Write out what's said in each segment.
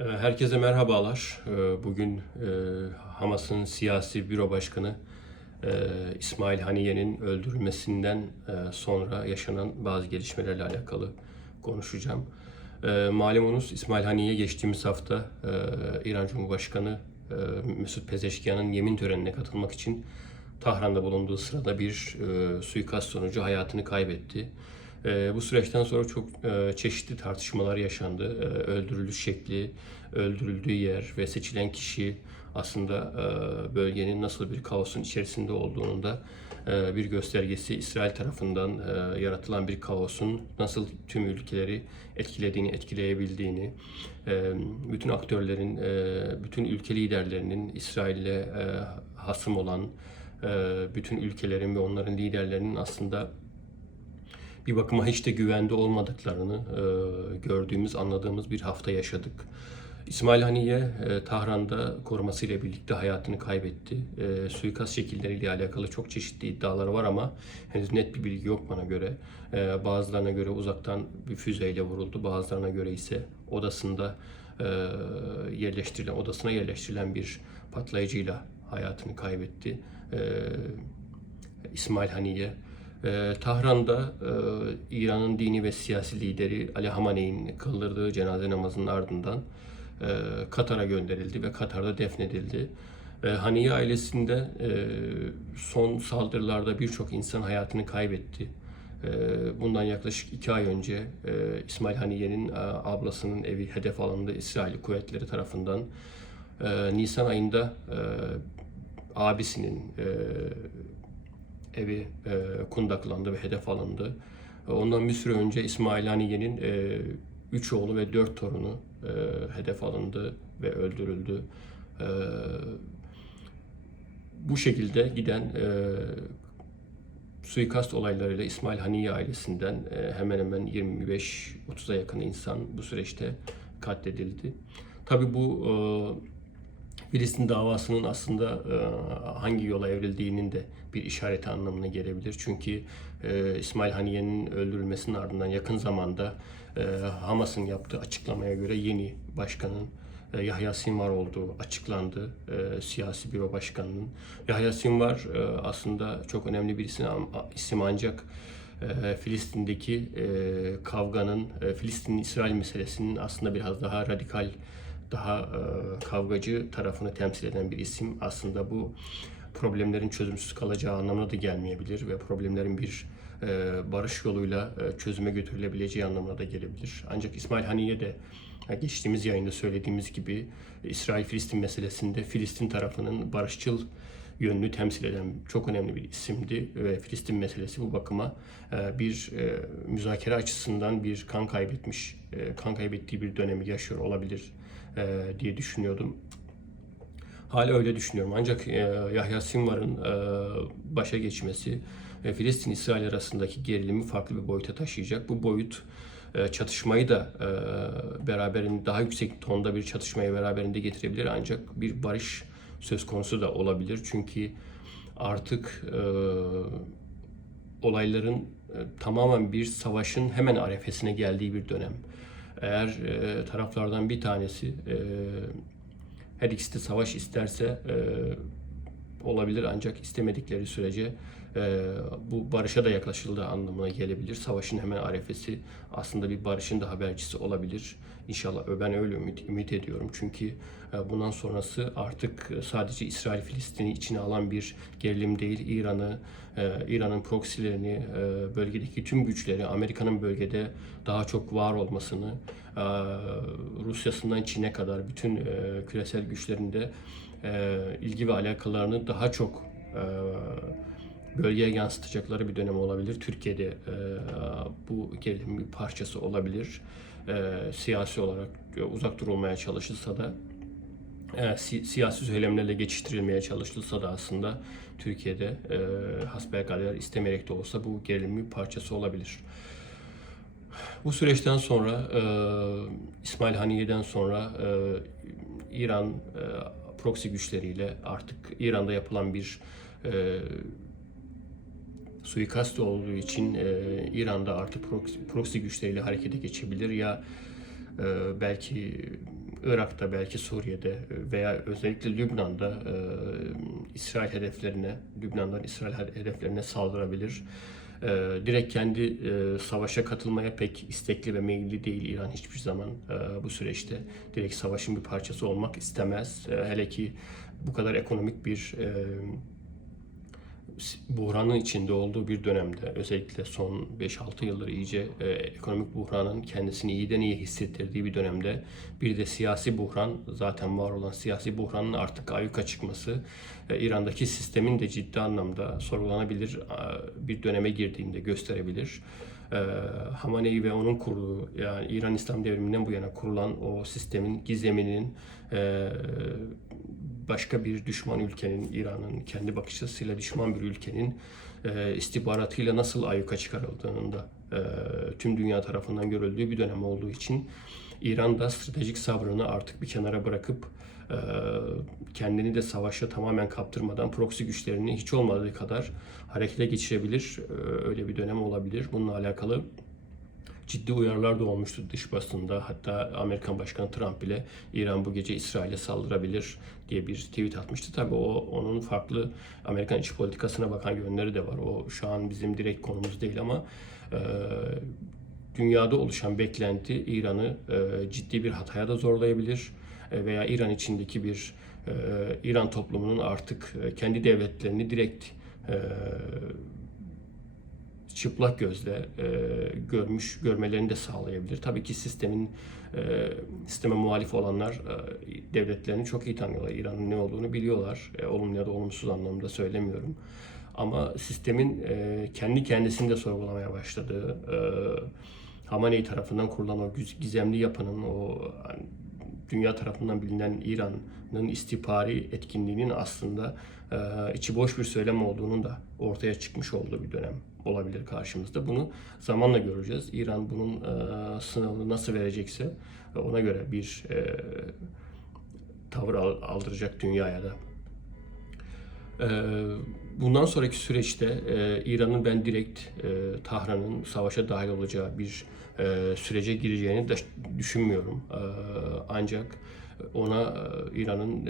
Ee, Herkese merhabalar. Ee, Bugün e, Hamas'ın siyasi büro başkanı e, İsmail Haniye'nin öldürülmesinden e, sonra yaşanan bazı gelişmelerle alakalı konuşacağım. E, Malumunuz İsmail Haniye geçtiğimiz hafta İran Cumhurbaşkanı Mesut Pezeşkiyan'ın yemin törenine katılmak için Tahran'da bulunduğu sırada bir suikast sonucu hayatını kaybetti. E, bu süreçten sonra çok e, çeşitli tartışmalar yaşandı. E, öldürülüş şekli, öldürüldüğü yer ve seçilen kişi aslında e, bölgenin nasıl bir kaosun içerisinde olduğunun da e, bir göstergesi. İsrail tarafından e, yaratılan bir kaosun nasıl tüm ülkeleri etkilediğini, etkileyebildiğini, e, bütün aktörlerin, e, bütün ülke liderlerinin İsrail'le e, hasım olan e, bütün ülkelerin ve onların liderlerinin aslında bir bakıma hiç de güvende olmadıklarını e, gördüğümüz, anladığımız bir hafta yaşadık. İsmail Haniye e, Tahran'da korumasıyla birlikte hayatını kaybetti. E, suikast şekilleriyle alakalı çok çeşitli iddialar var ama henüz net bir bilgi yok bana göre. E, bazılarına göre uzaktan bir füzeyle vuruldu, bazılarına göre ise odasında e, yerleştirilen, odasına yerleştirilen bir patlayıcıyla hayatını kaybetti. E, İsmail Haniye. Ee, Tahran'da e, İran'ın dini ve siyasi lideri Ali Hamaney'in kıldırdığı cenaze namazının ardından e, Katar'a gönderildi ve Katar'da defnedildi. E, Haniye ailesinde e, son saldırılarda birçok insan hayatını kaybetti. E, bundan yaklaşık iki ay önce e, İsmail Haniye'nin e, ablasının evi hedef alındı İsrail kuvvetleri tarafından. E, Nisan ayında e, abisinin e, evi e, kundaklandı ve hedef alındı. E, Ondan bir süre önce İsmail Haniye'nin e, üç oğlu ve dört torunu e, hedef alındı ve öldürüldü. E, bu şekilde giden e, suikast olaylarıyla İsmail Haniye ailesinden e, hemen hemen 25-30'a yakın insan bu süreçte katledildi. Tabii bu e, Filistin davasının aslında e, hangi yola evrildiğinin de bir işareti anlamına gelebilir. Çünkü e, İsmail Haniye'nin öldürülmesinin ardından yakın zamanda e, Hamas'ın yaptığı açıklamaya göre yeni başkanın Yahya Sinvar olduğu açıklandı. Siyasi büro başkanının. Yahya Sinvar aslında çok önemli bir isim, isim ancak Filistin'deki kavganın, Filistin-İsrail meselesinin aslında biraz daha radikal daha e, kavgacı tarafını temsil eden bir isim. Aslında bu problemlerin çözümsüz kalacağı anlamına da gelmeyebilir ve problemlerin bir e, barış yoluyla e, çözüme götürülebileceği anlamına da gelebilir. Ancak İsmail Haniye de geçtiğimiz yayında söylediğimiz gibi İsrail-Filistin meselesinde Filistin tarafının barışçıl yönünü temsil eden çok önemli bir isimdi ve Filistin meselesi bu bakıma bir müzakere açısından bir kan kaybetmiş, kan kaybettiği bir dönemi yaşıyor olabilir e, diye düşünüyordum. Hala öyle düşünüyorum. Ancak e, Yahya Sinvar'ın e, başa geçmesi e, Filistin-İsrail arasındaki gerilimi farklı bir boyuta taşıyacak. Bu boyut e, çatışmayı da e, beraberinde daha yüksek tonda bir çatışmayı beraberinde getirebilir. Ancak bir barış söz konusu da olabilir. Çünkü artık e, olayların e, tamamen bir savaşın hemen arefesine geldiği bir dönem. Eğer e, taraflardan bir tanesi e, her ikisi de savaş isterse e, olabilir ancak istemedikleri sürece e, bu barışa da yaklaşıldığı anlamına gelebilir. Savaşın hemen arefesi aslında bir barışın da habercisi olabilir. İnşallah ben öyle ümit, ümit ediyorum. Çünkü e, bundan sonrası artık sadece İsrail Filistin'i içine alan bir gerilim değil. İran'ı, e, İran'ın proksilerini, e, bölgedeki tüm güçleri, Amerika'nın bölgede daha çok var olmasını, e, Rusya'sından Çin'e kadar bütün e, küresel güçlerinde e, ilgi ve alakalarını daha çok e, bölgeye yansıtacakları bir dönem olabilir. Türkiye'de e, bu gerilimin bir parçası olabilir. E, siyasi olarak uzak durulmaya çalışılsa da e, si- siyasi söylemlerle geçiştirilmeye çalışılsa da aslında Türkiye'de e, hasbelkader istemeyerek de olsa bu gerilimin bir parçası olabilir. Bu süreçten sonra e, İsmail Haniye'den sonra e, İran e, proxy güçleriyle artık İran'da yapılan bir e, suikast olduğu için e, İran'da artık proxy, proxy güçleriyle harekete geçebilir ya e, belki Irak'ta belki Suriye'de e, veya özellikle Lübnan'da e, İsrail hedeflerine, Lübnan'dan İsrail hedeflerine saldırabilir. E, direkt kendi e, savaşa katılmaya pek istekli ve meyilli değil İran hiçbir zaman e, bu süreçte. Direkt savaşın bir parçası olmak istemez. E, hele ki bu kadar ekonomik bir e, buhranın içinde olduğu bir dönemde özellikle son 5-6 yıldır iyice e, ekonomik buhranın kendisini iyiden iyi hissettirdiği bir dönemde bir de siyasi buhran zaten var olan siyasi buhranın artık ayyuka çıkması e, İran'daki sistemin de ciddi anlamda sorgulanabilir e, bir döneme girdiğinde gösterebilir. E, Hamaney ve onun kurduğu yani İran İslam devriminden bu yana kurulan o sistemin gizeminin e, başka bir düşman ülkenin, İran'ın kendi bakış açısıyla düşman bir ülkenin e, istihbaratıyla nasıl ayyuka çıkarıldığının da e, tüm dünya tarafından görüldüğü bir dönem olduğu için İran da stratejik sabrını artık bir kenara bırakıp e, kendini de savaşa tamamen kaptırmadan proxy güçlerini hiç olmadığı kadar harekete geçirebilir. E, öyle bir dönem olabilir. Bununla alakalı ciddi uyarılar da olmuştu dış basında. Hatta Amerikan Başkanı Trump bile İran bu gece İsrail'e saldırabilir diye bir tweet atmıştı. Tabii o onun farklı Amerikan iç politikasına bakan yönleri de var. O şu an bizim direkt konumuz değil ama e, dünyada oluşan beklenti İran'ı e, ciddi bir hataya da zorlayabilir e, veya İran içindeki bir e, İran toplumunun artık e, kendi devletlerini direkt e, çıplak gözle e, görmüş görmelerini de sağlayabilir. Tabii ki sistemin e, sisteme muhalif olanlar e, devletlerini çok iyi tanıyorlar. İran'ın ne olduğunu biliyorlar. E, olumlu ya da olumsuz anlamda söylemiyorum. Ama sistemin e, kendi kendisini de sorgulamaya başladığı, e, Hamaney tarafından kurulan o gizemli yapının, o dünya tarafından bilinen İran'ın istihbari etkinliğinin aslında içi boş bir söylem olduğunun da ortaya çıkmış olduğu bir dönem olabilir karşımızda. Bunu zamanla göreceğiz. İran bunun e, sınavını nasıl verecekse e, ona göre bir e, tavır aldıracak dünyaya da. E, bundan sonraki süreçte İran'ın ben direkt Tahran'ın savaşa dahil olacağı bir sürece gireceğini düşünmüyorum. E, ancak ona İran'ın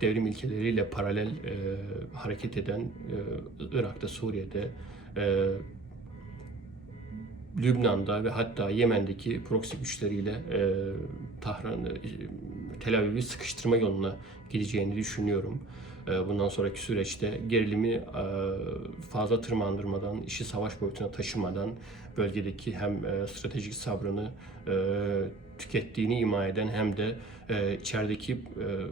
devrim ilkeleriyle paralel e, hareket eden e, Irak'ta, Suriye'de, e, Lübnan'da ve hatta Yemen'deki proxy güçleriyle e, Tahran, e, Tel Aviv'i sıkıştırma yoluna gideceğini düşünüyorum. E, bundan sonraki süreçte gerilimi e, fazla tırmandırmadan, işi savaş boyutuna taşımadan bölgedeki hem e, stratejik sabrını e, tükettiğini ima eden hem de e, içerideki e,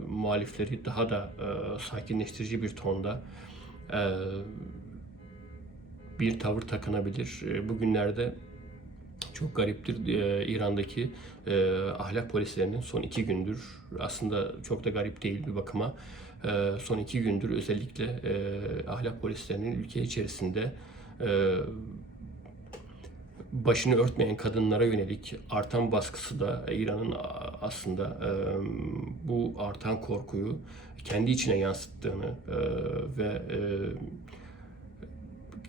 muhalifleri daha da e, sakinleştirici bir tonda e, bir tavır takınabilir. E, bugünlerde çok gariptir e, İran'daki e, ahlak polislerinin son iki gündür aslında çok da garip değil bir bakıma e, son iki gündür özellikle e, ahlak polislerinin ülke içerisinde e, başını örtmeyen kadınlara yönelik artan baskısı da İran'ın aslında e, bu artan korkuyu kendi içine yansıttığını e, ve e,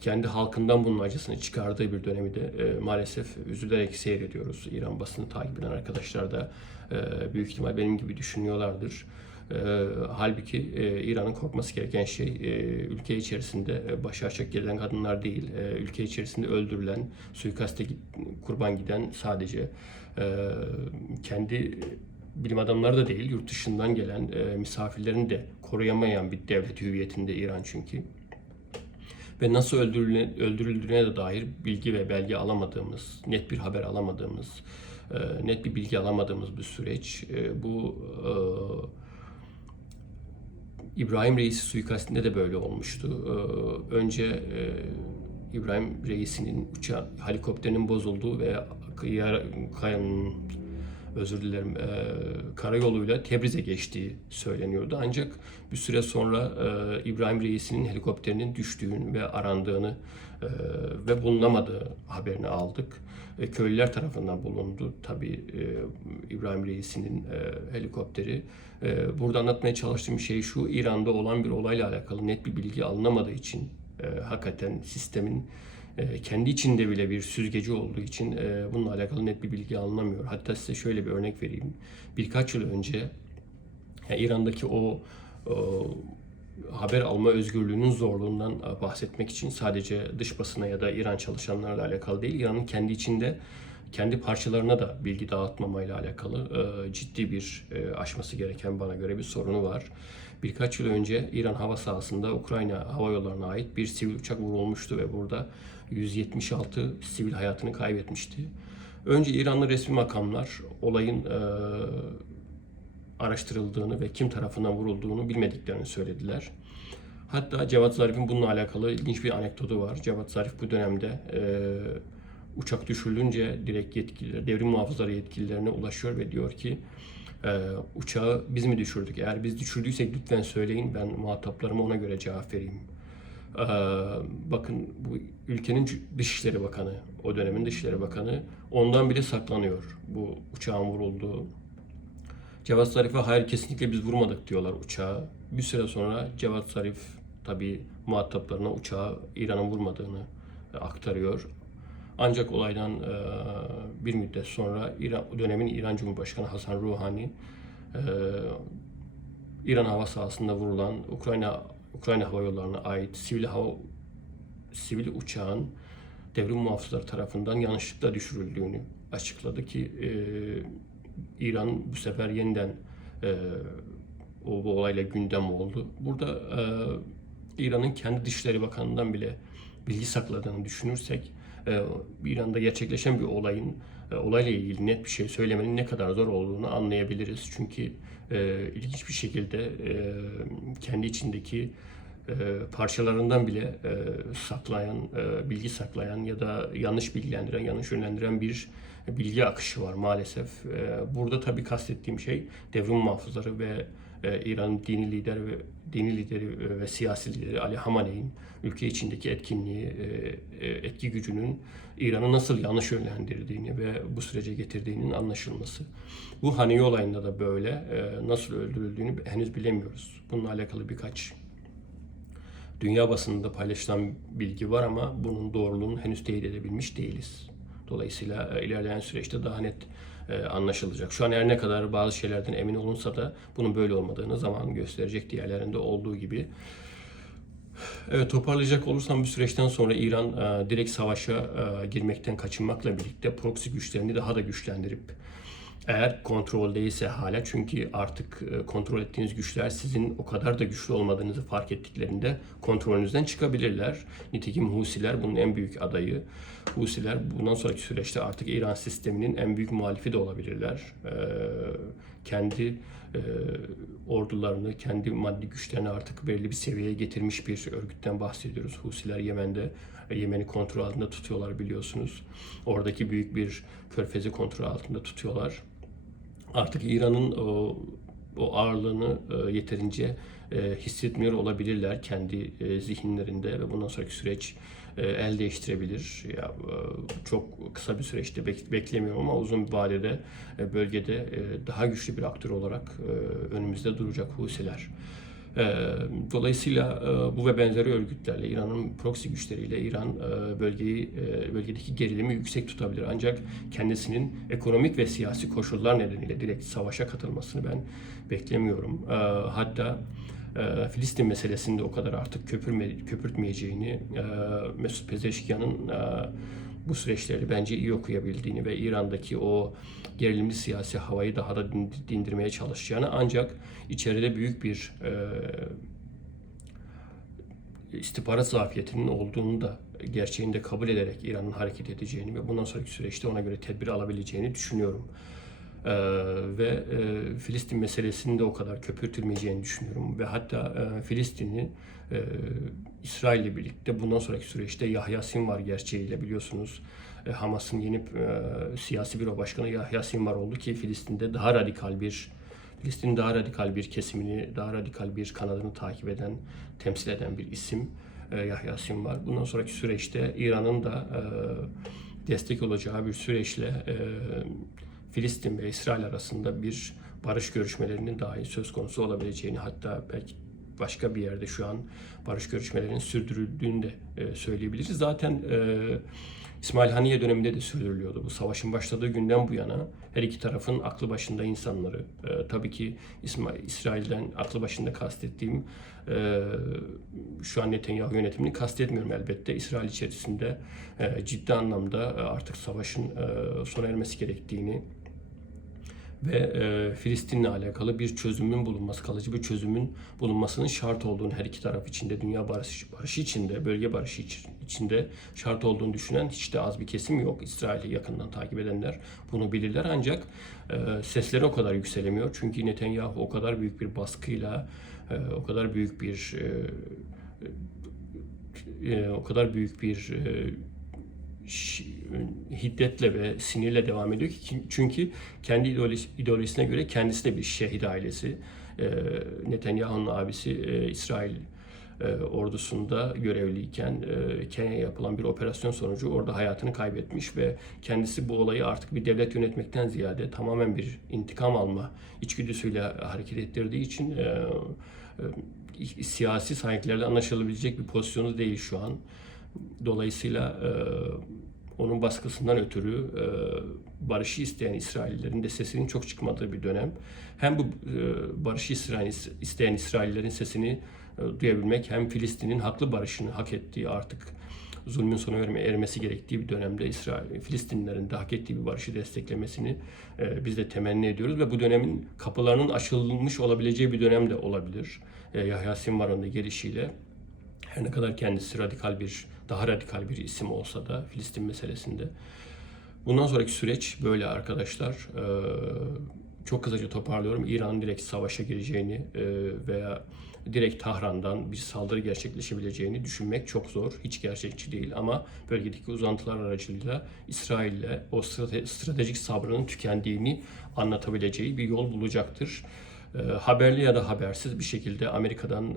kendi halkından bunun acısını çıkardığı bir dönemi de maalesef üzülerek seyrediyoruz. İran basını takip eden arkadaşlar da büyük ihtimal benim gibi düşünüyorlardır. E, halbuki e, İran'ın korkması gereken şey e, ülke içerisinde e, başı açık gelen kadınlar değil, ülke içerisinde öldürülen, suikaste kurban giden sadece kendi bilim adamları da değil, yurt dışından gelen misafirlerini de koruyamayan bir devlet hüviyetinde İran çünkü ve nasıl öldürüldüğüne, öldürüldüğüne de dair bilgi ve belge alamadığımız, net bir haber alamadığımız, net bir bilgi alamadığımız bir süreç. Bu İbrahim Reis suikastinde de böyle olmuştu. Ee, önce e, İbrahim Reis'in uçağı, helikopterinin bozulduğu ve kayanın özür dilerim e, karayoluyla Tebriz'e geçtiği söyleniyordu. Ancak bir süre sonra e, İbrahim Reis'in helikopterinin düştüğünü ve arandığını e, ve bulunamadığı haberini aldık. E, köylüler tarafından bulundu tabii e, İbrahim Reis'in e, helikopteri. Burada anlatmaya çalıştığım şey şu, İran'da olan bir olayla alakalı net bir bilgi alınamadığı için hakikaten sistemin kendi içinde bile bir süzgeci olduğu için bununla alakalı net bir bilgi alınamıyor. Hatta size şöyle bir örnek vereyim. Birkaç yıl önce yani İran'daki o, o haber alma özgürlüğünün zorluğundan e, bahsetmek için sadece dış basına ya da İran çalışanlarla alakalı değil, İran'ın kendi içinde kendi parçalarına da bilgi dağıtmamayla alakalı e, ciddi bir e, aşması gereken bana göre bir sorunu var. Birkaç yıl önce İran hava sahasında Ukrayna hava yollarına ait bir sivil uçak vurulmuştu ve burada 176 sivil hayatını kaybetmişti. Önce İranlı resmi makamlar olayın araştırıldığını ve kim tarafından vurulduğunu bilmediklerini söylediler. Hatta Cevat Zarif'in bununla alakalı ilginç bir anekdotu var. Cevat Zarif bu dönemde e, uçak düşürülünce direkt yetkililer, devrim muhafızları yetkililerine ulaşıyor ve diyor ki e, uçağı biz mi düşürdük? Eğer biz düşürdüysek lütfen söyleyin ben muhataplarıma ona göre cevap vereyim. E, bakın bu ülkenin Dışişleri Bakanı, o dönemin Dışişleri Bakanı ondan bile saklanıyor bu uçağın vurulduğu. Cevat Zarif'e hayır kesinlikle biz vurmadık diyorlar uçağı. Bir süre sonra Cevat Zarif tabi muhataplarına uçağı İran'ın vurmadığını e, aktarıyor. Ancak olaydan e, bir müddet sonra İran, dönemin İran Cumhurbaşkanı Hasan Rouhani e, İran hava sahasında vurulan Ukrayna Ukrayna hava yollarına ait sivil hava sivil uçağın devrim muhafızları tarafından yanlışlıkla düşürüldüğünü açıkladı ki e, İran bu sefer yeniden e, o bu olayla gündem oldu. Burada e, İran'ın kendi Dışişleri Bakanı'ndan bile bilgi sakladığını düşünürsek e, İran'da gerçekleşen bir olayın e, olayla ilgili net bir şey söylemenin ne kadar zor olduğunu anlayabiliriz. Çünkü e, ilginç bir şekilde e, kendi içindeki e, parçalarından bile e, saklayan, e, bilgi saklayan ya da yanlış bilgilendiren, yanlış yönlendiren bir bilgi akışı var maalesef. E, burada tabii kastettiğim şey devrim muhafızları ve e, İran'ın dini lider ve dini lideri e, ve siyasi lideri Ali Hamaney'in ülke içindeki etkinliği, e, etki gücünün İran'ı nasıl yanlış yönlendirdiğini ve bu sürece getirdiğinin anlaşılması. Bu Haneye olayında da böyle. Nasıl öldürüldüğünü henüz bilemiyoruz. Bununla alakalı birkaç dünya basınında paylaşılan bilgi var ama bunun doğruluğunu henüz teyit edebilmiş değiliz. Dolayısıyla e, ilerleyen süreçte daha net e, anlaşılacak. Şu an her ne kadar bazı şeylerden emin olunsa da bunun böyle olmadığını zaman gösterecek diğerlerinde olduğu gibi. Evet toparlayacak olursam bir süreçten sonra İran e, direkt savaşa girmekten kaçınmakla birlikte proxy güçlerini daha da güçlendirip eğer kontroldeyse hala çünkü artık e, kontrol ettiğiniz güçler sizin o kadar da güçlü olmadığınızı fark ettiklerinde kontrolünüzden çıkabilirler. Nitekim Husiler bunun en büyük adayı. Husiler bundan sonraki süreçte artık İran sisteminin en büyük muhalifi de olabilirler. Ee, kendi e, ordularını, kendi maddi güçlerini artık belli bir seviyeye getirmiş bir örgütten bahsediyoruz. Husiler Yemen'de Yemen'i kontrol altında tutuyorlar biliyorsunuz. Oradaki büyük bir körfezi kontrol altında tutuyorlar. Artık İran'ın o, o ağırlığını e, yeterince e, hissetmiyor olabilirler kendi e, zihinlerinde ve bundan sonraki süreç e, el değiştirebilir. Ya e, çok kısa bir süreçte bek- beklemiyorum ama uzun bir vadede e, bölgede e, daha güçlü bir aktör olarak e, önümüzde duracak Husiler. Dolayısıyla bu ve benzeri örgütlerle, İran'ın proxy güçleriyle İran bölgeyi bölgedeki gerilimi yüksek tutabilir. Ancak kendisinin ekonomik ve siyasi koşullar nedeniyle direkt savaşa katılmasını ben beklemiyorum. Hatta Filistin meselesinde o kadar artık köpürme, köpürtmeyeceğini, Mesut Pezeşkian'ın e, bu süreçleri bence iyi okuyabildiğini ve İran'daki o gerilimli siyasi havayı daha da dindirmeye çalışacağını ancak içeride büyük bir e, istihbarat zafiyetinin olduğunu da gerçeğinde kabul ederek İran'ın hareket edeceğini ve bundan sonraki süreçte ona göre tedbir alabileceğini düşünüyorum. Ee, ve e, Filistin meselesini de o kadar köpürtülmeyeceğini düşünüyorum. Ve hatta e, Filistin'i e, İsrail birlikte bundan sonraki süreçte Yahya Sinvar gerçeğiyle biliyorsunuz. E, Hamas'ın yeni e, siyasi büro başkanı Yahya Sinvar oldu ki Filistin'de daha radikal bir Filistin daha radikal bir kesimini, daha radikal bir kanadını takip eden, temsil eden bir isim e, Yahya Sinvar. Bundan sonraki süreçte İran'ın da e, destek olacağı bir süreçle e, Filistin ve İsrail arasında bir barış görüşmelerinin dahi söz konusu olabileceğini hatta belki başka bir yerde şu an barış görüşmelerinin sürdürüldüğünü de e, söyleyebiliriz. Zaten e, İsmail Haniye döneminde de sürdürülüyordu. Bu savaşın başladığı günden bu yana her iki tarafın aklı başında insanları, e, tabii ki İsmail, İsrail'den aklı başında kastettiğim şu an Netanyahu yönetimini kastetmiyorum elbette. İsrail içerisinde ciddi anlamda artık savaşın sona ermesi gerektiğini ve e, Filistin'le alakalı bir çözümün bulunması, kalıcı bir çözümün bulunmasının şart olduğunu her iki taraf içinde, dünya barışı, barışı içinde, bölge barışı iç- içinde şart olduğunu düşünen hiç de az bir kesim yok. İsrail'i yakından takip edenler bunu bilirler ancak e, sesleri o kadar yükselemiyor. Çünkü Netanyahu o kadar büyük bir baskıyla, e, o kadar büyük bir e, e, o kadar büyük bir e, hiddetle ve sinirle devam ediyor ki çünkü kendi ideolojisi, ideolojisine göre kendisi de bir şehit ailesi. Ee, Netanyahu'nun abisi e, İsrail e, ordusunda görevliyken e, Kenya'ya yapılan bir operasyon sonucu orada hayatını kaybetmiş ve kendisi bu olayı artık bir devlet yönetmekten ziyade tamamen bir intikam alma içgüdüsüyle hareket ettirdiği için siyasi sahiplerle anlaşılabilecek bir pozisyonu değil şu an. Dolayısıyla e, onun baskısından ötürü e, barışı isteyen İsraillerin de sesinin çok çıkmadığı bir dönem. Hem bu e, barışı İsrail, isteyen İsraillerin sesini e, duyabilmek hem Filistin'in haklı barışını hak ettiği artık zulmün sona erme, ermesi gerektiği bir dönemde İsrail, Filistinlilerin de hak ettiği bir barışı desteklemesini e, biz de temenni ediyoruz ve bu dönemin kapılarının açılmış olabileceği bir dönem de olabilir. E, Yahya Sinvar'ın da gelişiyle her ne kadar kendisi radikal bir, daha radikal bir isim olsa da Filistin meselesinde. Bundan sonraki süreç böyle arkadaşlar. Ee, çok kısaca toparlıyorum. İran'ın direkt savaşa gireceğini e, veya direkt Tahran'dan bir saldırı gerçekleşebileceğini düşünmek çok zor. Hiç gerçekçi değil ama bölgedeki uzantılar aracılığıyla İsrail'le o strate- stratejik sabrının tükendiğini anlatabileceği bir yol bulacaktır. E, haberli ya da habersiz bir şekilde Amerika'dan e,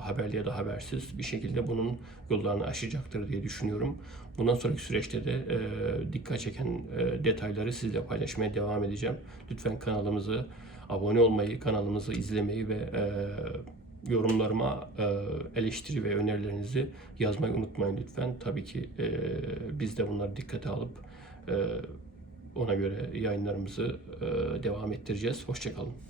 haberli ya da habersiz bir şekilde bunun yollarını aşacaktır diye düşünüyorum. Bundan sonraki süreçte de e, dikkat çeken e, detayları sizle paylaşmaya devam edeceğim. Lütfen kanalımızı abone olmayı, kanalımızı izlemeyi ve e, yorumlarıma eleştiri ve önerilerinizi yazmayı unutmayın lütfen. Tabii ki biz de bunları dikkate alıp ona göre yayınlarımızı devam ettireceğiz. Hoşçakalın.